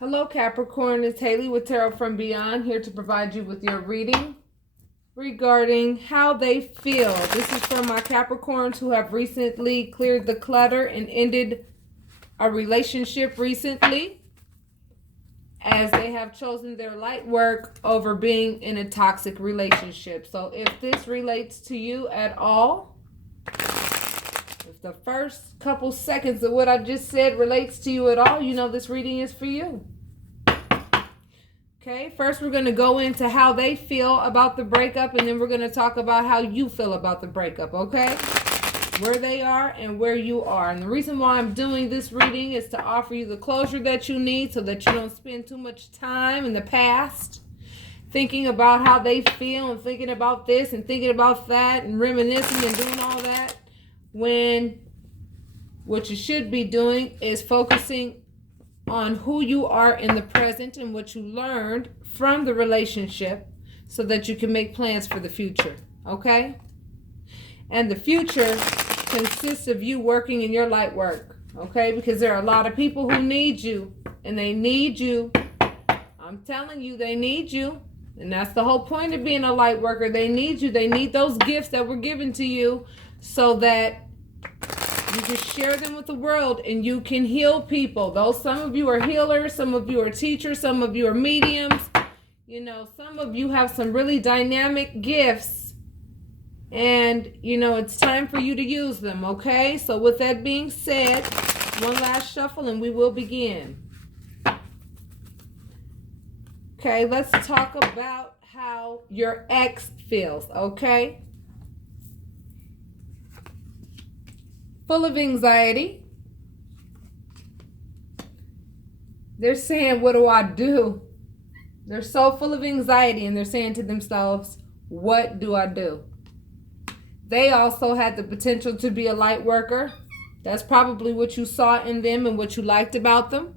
Hello, Capricorn. It's Haley with Tarot from Beyond, here to provide you with your reading regarding how they feel. This is from my Capricorns who have recently cleared the clutter and ended a relationship recently, as they have chosen their light work over being in a toxic relationship. So if this relates to you at all, if the first couple seconds of what I just said relates to you at all, you know this reading is for you. Okay, first we're going to go into how they feel about the breakup, and then we're going to talk about how you feel about the breakup, okay? Where they are and where you are. And the reason why I'm doing this reading is to offer you the closure that you need so that you don't spend too much time in the past thinking about how they feel and thinking about this and thinking about that and reminiscing and doing all that, when what you should be doing is focusing on who you are in the present and what you learned from the relationship so that you can make plans for the future, okay? And the future consists of you working in your light work, okay? Because there are a lot of people who need you, and they need you. I'm telling you, they need you. And that's the whole point of being a light worker. They need you. They need those gifts that were given to you so that you can share them with the world and you can heal people. Though some of you are healers, some of you are teachers, some of you are mediums. You know, some of you have some really dynamic gifts. And, you know, it's time for you to use them, okay? So with that being said, one last shuffle and we will begin. Okay, let's talk about how your ex feels, okay? Full of anxiety. They're saying, what do I do? They're so full of anxiety and they're saying to themselves, what do I do? They also had the potential to be a light worker. That's probably what you saw in them and what you liked about them.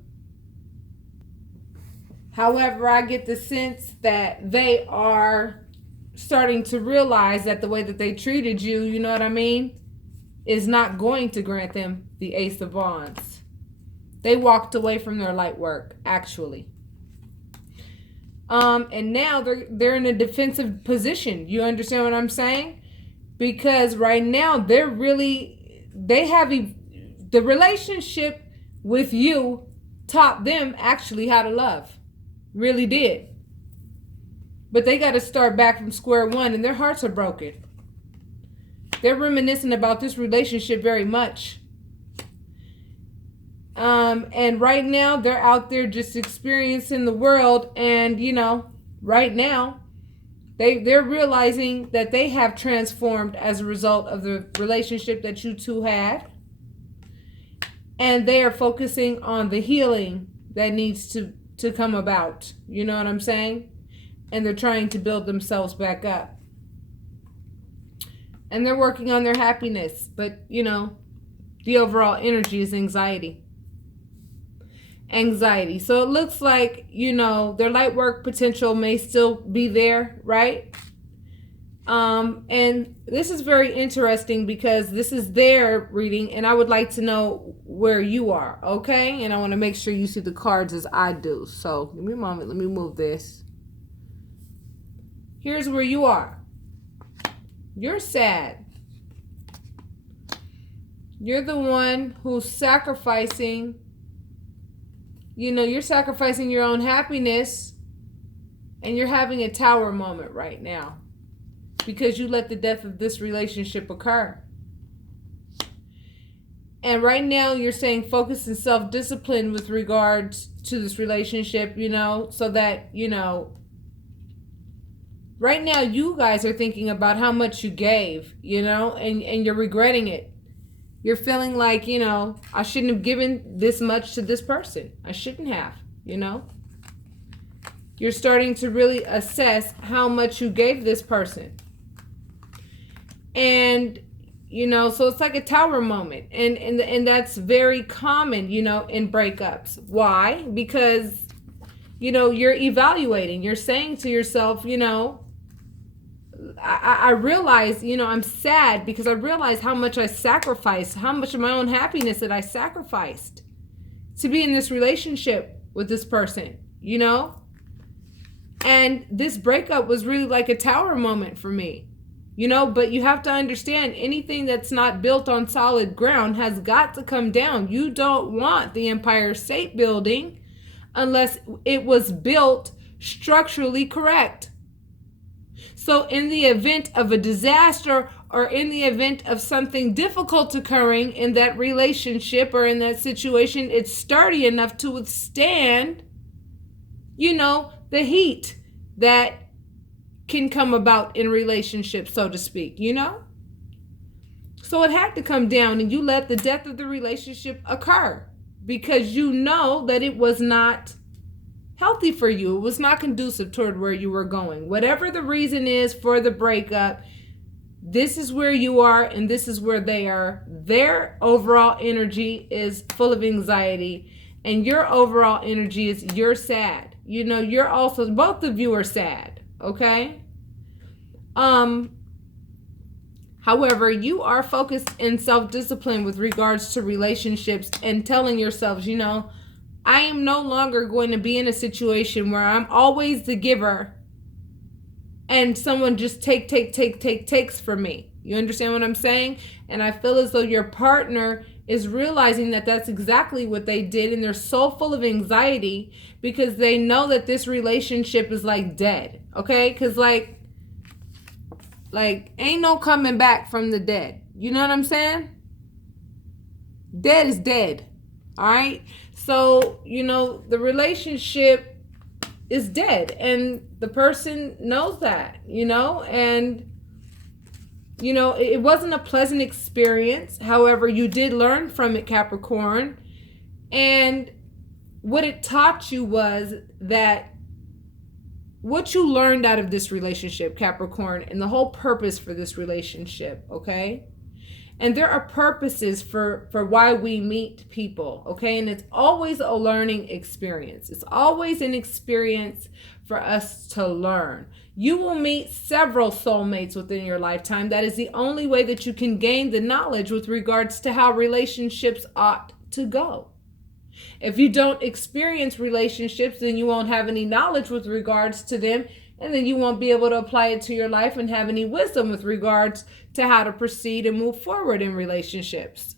However, I get the sense that they are starting to realize that the way that they treated you, you know what I mean, is not going to grant them the Ace of Wands. They walked away from their light work, actually. And now they're in a defensive position. You understand what I'm saying? Because right now the relationship with you taught them actually how to love. Really did. But they got to start back from square one and their hearts are broken. They're reminiscing about this relationship very much. And right now they're out there just experiencing the world, and you know, right now they're realizing that they have transformed as a result of the relationship that you two had. And they are focusing on the healing that needs to come about. You know what I'm saying? And they're trying to build themselves back up. And they're working on their happiness. But, you know, the overall energy is anxiety. Anxiety. So it looks like, you know, their light work potential may still be there, right? And this is very interesting because this is their reading, and I would like to know where you are, okay? And I want to make sure you see the cards as I do. So give me a moment. Let me move this. Here's where you are. You're sad. You're the one who's sacrificing, you know, you're sacrificing your own happiness, and you're having a tower moment right now because you let the death of this relationship occur. And right now you're saying focus and self-discipline with regards to this relationship, you know, so that, you know, right now you guys are thinking about how much you gave, you know, and you're regretting it. You're feeling like, you know, I shouldn't have given this much to this person. I shouldn't have, you know. You're starting to really assess how much you gave this person. And, you know, so it's like a tower moment. And that's very common, you know, in breakups. Why? Because, you know, you're evaluating. You're saying to yourself, you know, I realize, you know, I'm sad because I realize how much I sacrificed, how much of my own happiness that I sacrificed to be in this relationship with this person, you know? And this breakup was really like a tower moment for me, you know? But you have to understand, anything that's not built on solid ground has got to come down. You don't want the Empire State Building unless it was built structurally correct. So in the event of a disaster, or in the event of something difficult occurring in that relationship or in that situation, it's sturdy enough to withstand, you know, the heat that can come about in relationships, so to speak, you know? So it had to come down, and you let the death of the relationship occur because you know that it was not healthy for you. It was not conducive toward where you were going. Whatever the reason is for the breakup, this is where you are and this is where they are. Their overall energy is full of anxiety, and your overall energy is you're sad. You know, you're also, both of you are sad, okay? However, you are focused in self-discipline with regards to relationships and telling yourselves, you know, I am no longer going to be in a situation where I'm always the giver and someone just takes from me. You understand what I'm saying? And I feel as though your partner is realizing that that's exactly what they did, and they're so full of anxiety because they know that this relationship is like dead, okay? Because like ain't no coming back from the dead. You know what I'm saying? Dead is dead, all right? So, you know, the relationship is dead, and the person knows that, you know, and, you know, it wasn't a pleasant experience. However, you did learn from it, Capricorn, and what it taught you was that what you learned out of this relationship, Capricorn, and the whole purpose for this relationship, okay? And there are purposes for why we meet people, okay? And it's always a learning experience. It's always an experience for us to learn. You will meet several soulmates within your lifetime. That is the only way that you can gain the knowledge with regards to how relationships ought to go. If you don't experience relationships, then you won't have any knowledge with regards to them, and then you won't be able to apply it to your life and have any wisdom with regards to how to proceed and move forward in relationships.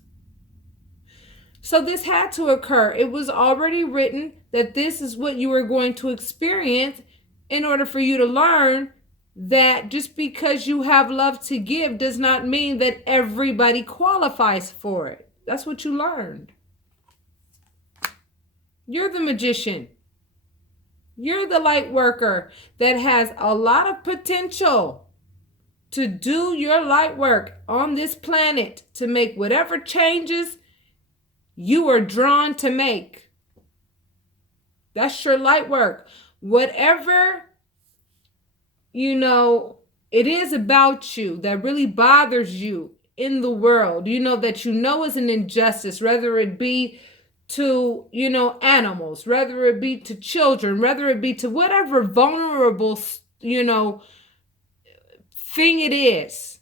So this had to occur. It was already written that this is what you were going to experience in order for you to learn that just because you have love to give does not mean that everybody qualifies for it. That's what you learned. You're the magician. You're the light worker that has a lot of potential to do your light work on this planet to make whatever changes you are drawn to make. That's your light work. Whatever, you know, it is about you that really bothers you in the world, you know, that you know is an injustice, whether it be to, you know, animals, whether it be to children, whether it be to whatever vulnerable, you know, thing it is.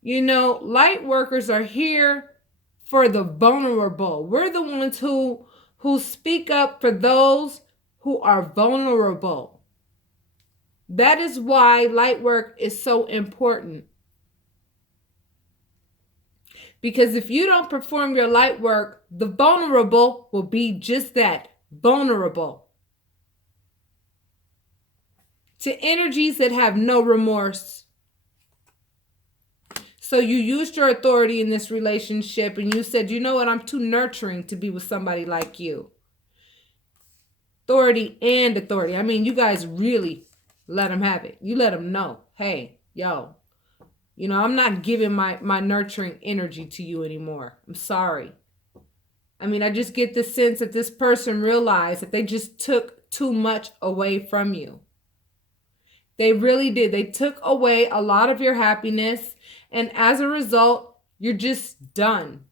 You know, light workers are here for the vulnerable. We're the ones who speak up for those who are vulnerable. That is why light work is so important. Because if you don't perform your light work, the vulnerable will be just that, vulnerable to energies that have no remorse. So you used your authority in this relationship and you said, you know what, I'm too nurturing to be with somebody like you. Authority and authority. I mean, you guys really let them have it. You let them know, hey, yo, you know, I'm not giving my nurturing energy to you anymore. I'm sorry. I mean, I just get the sense that this person realized that they just took too much away from you. They really did. They took away a lot of your happiness. And as a result, you're just done.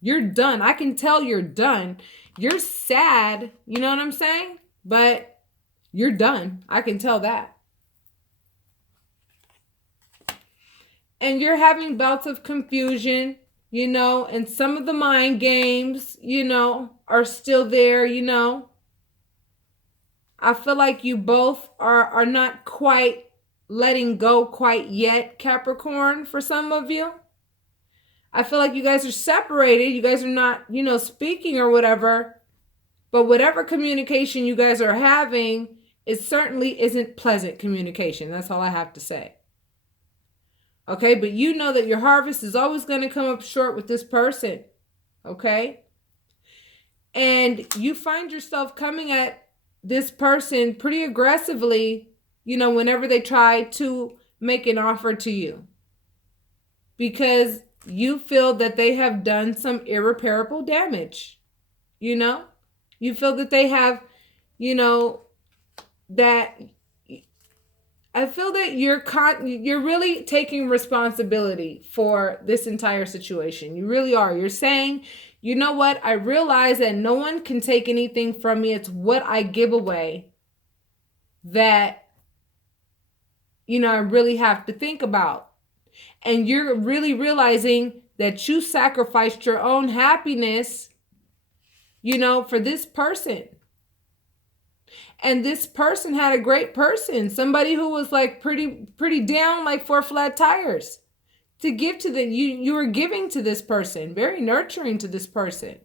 You're done. I can tell you're done. You're sad. You know what I'm saying? But you're done. I can tell that. And you're having bouts of confusion, you know, and some of the mind games, you know, are still there, you know. I feel like you both are not quite letting go quite yet, Capricorn, for some of you. I feel like you guys are separated. You guys are not, speaking or whatever. But whatever communication you guys are having, it certainly isn't pleasant communication. That's all I have to say. Okay, but you know that your harvest is always going to come up short with this person. Okay? And you find yourself coming at this person pretty aggressively, whenever they try to make an offer to you. Because you feel that they have done some irreparable damage. You feel that they have, that I feel that you're really taking responsibility for this entire situation. You really are. You're saying, you know what? I realize that no one can take anything from me. It's what I give away that, I really have to think about. And you're really realizing that you sacrificed your own happiness, for this person. And this person had a great person, somebody who was like pretty down, like 4 flat tires, to give to them. You were giving to this person, very nurturing to this person.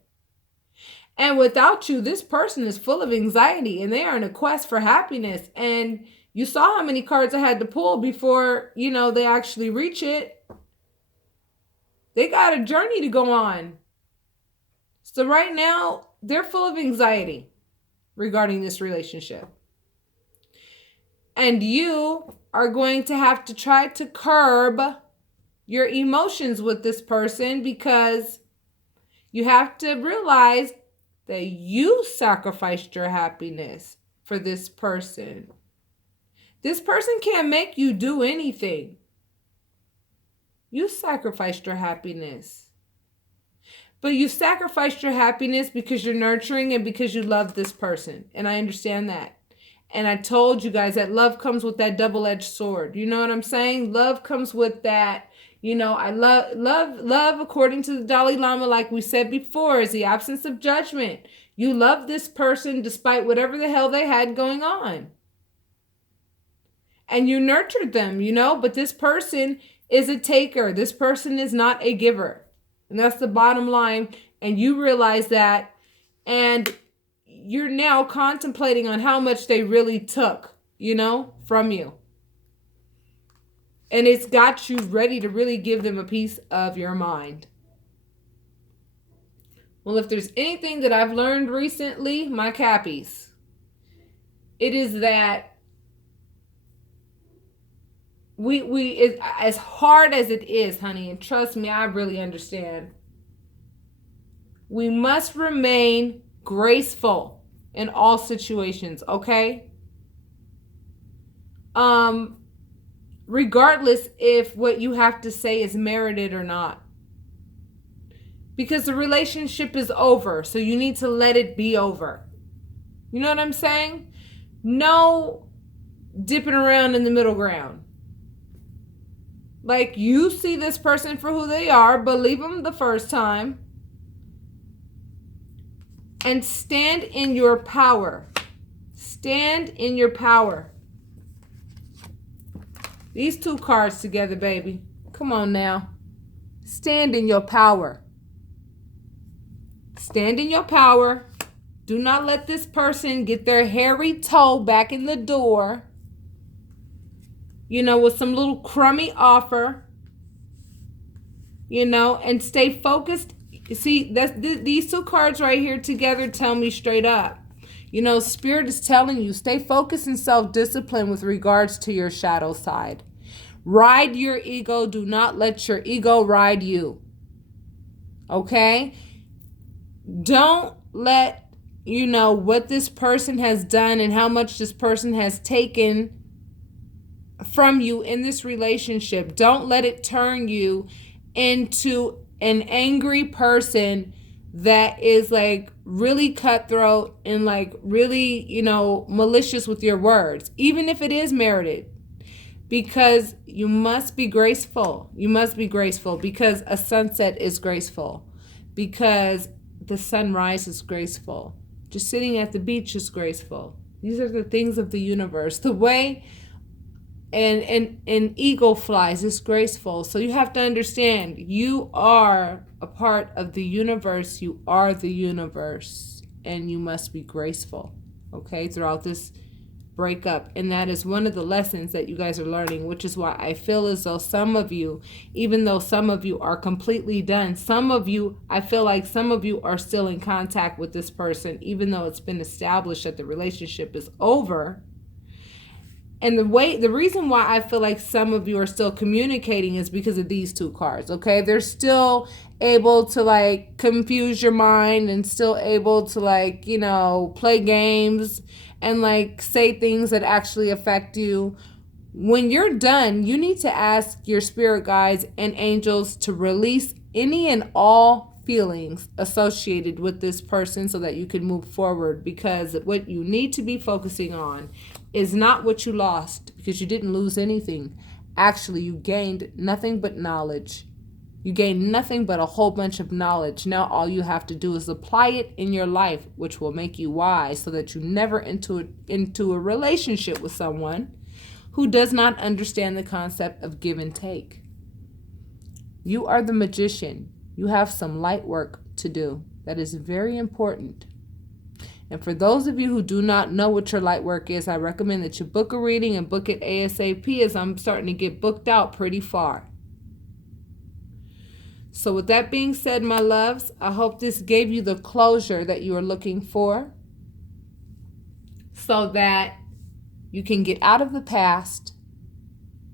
And without you, this person is full of anxiety and they are in a quest for happiness. And you saw how many cards I had to pull before, they actually reach it. They got a journey to go on. So right now, they're full of anxiety regarding this relationship. And you are going to have to try to curb your emotions with this person, because you have to realize that you sacrificed your happiness for this person. This person can't make you do anything. You sacrificed your happiness. But you sacrificed your happiness because you're nurturing and because you love this person. And I understand that. And I told you guys that love comes with that double-edged sword. You know what I'm saying? Love comes with that. I love according to the Dalai Lama, like we said before, is the absence of judgment. You love this person despite whatever the hell they had going on. And you nurtured them, but this person is a taker. This person is not a giver. And that's the bottom line. And you realize that. And you're now contemplating on how much they really took, from you. And it's got you ready to really give them a piece of your mind. Well, if there's anything that I've learned recently, my Cappies, it is that we as hard as it is, honey, and trust me, I really understand. We must remain graceful in all situations, okay? Regardless if what you have to say is merited or not. Because the relationship is over, so you need to let it be over. You know what I'm saying? No dipping around in the middle ground. Like, you see this person for who they are, believe them the first time, and stand in your power. Stand in your power. These 2 cards together, baby. Come on now. Stand in your power. Stand in your power. Do not let this person get their hairy toe back in the door, with some little crummy offer, and stay focused. See, these 2 cards right here together tell me straight up. Spirit is telling you, stay focused and self-discipline with regards to your shadow side. Ride your ego. Do not let your ego ride you. Okay? Don't let, what this person has done and how much this person has taken from you in this relationship. Don't let it turn you into an angry person that is like really cutthroat and like really, malicious with your words, even if it is merited. Because you must be graceful. You must be graceful, because a sunset is graceful, because the sunrise is graceful. Just sitting at the beach is graceful. These are the things of the universe. The way an eagle flies is graceful. So you have to understand, you are a part of the universe. You are the universe, and you must be graceful, okay, throughout this breakup. And that is one of the lessons that you guys are learning, which is why I feel as though some of you, even though some of you are completely done, some of you, I feel like some of you are still in contact with this person, even though it's been established that the relationship is over. And the reason why I feel like some of you are still communicating is because of these two cards, okay? They're still able to, like, confuse your mind and still able to, like, you know, play games and, like, say things that actually affect you. When you're done, you need to ask your spirit guides and angels to release any and all feelings associated with this person so that you can move forward, because what you need to be focusing on is not what you lost, because you didn't lose anything. Actually, you gained nothing but knowledge. You gained nothing but a whole bunch of knowledge. Now all you have to do is apply it in your life, which will make you wise so that you never enter into a relationship with someone who does not understand the concept of give and take. You are the magician. You have some light work to do. That is very important. And for those of you who do not know what your light work is, I recommend that you book a reading and book it ASAP, as I'm starting to get booked out pretty far. So with that being said, my loves, I hope this gave you the closure that you are looking for, so that you can get out of the past,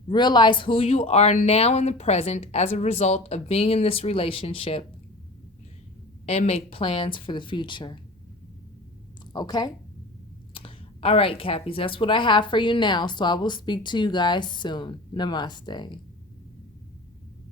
realize who you are now in the present as a result of being in this relationship, and make plans for the future. Okay? All right, Cappies, that's what I have for you now. So I will speak to you guys soon. Namaste.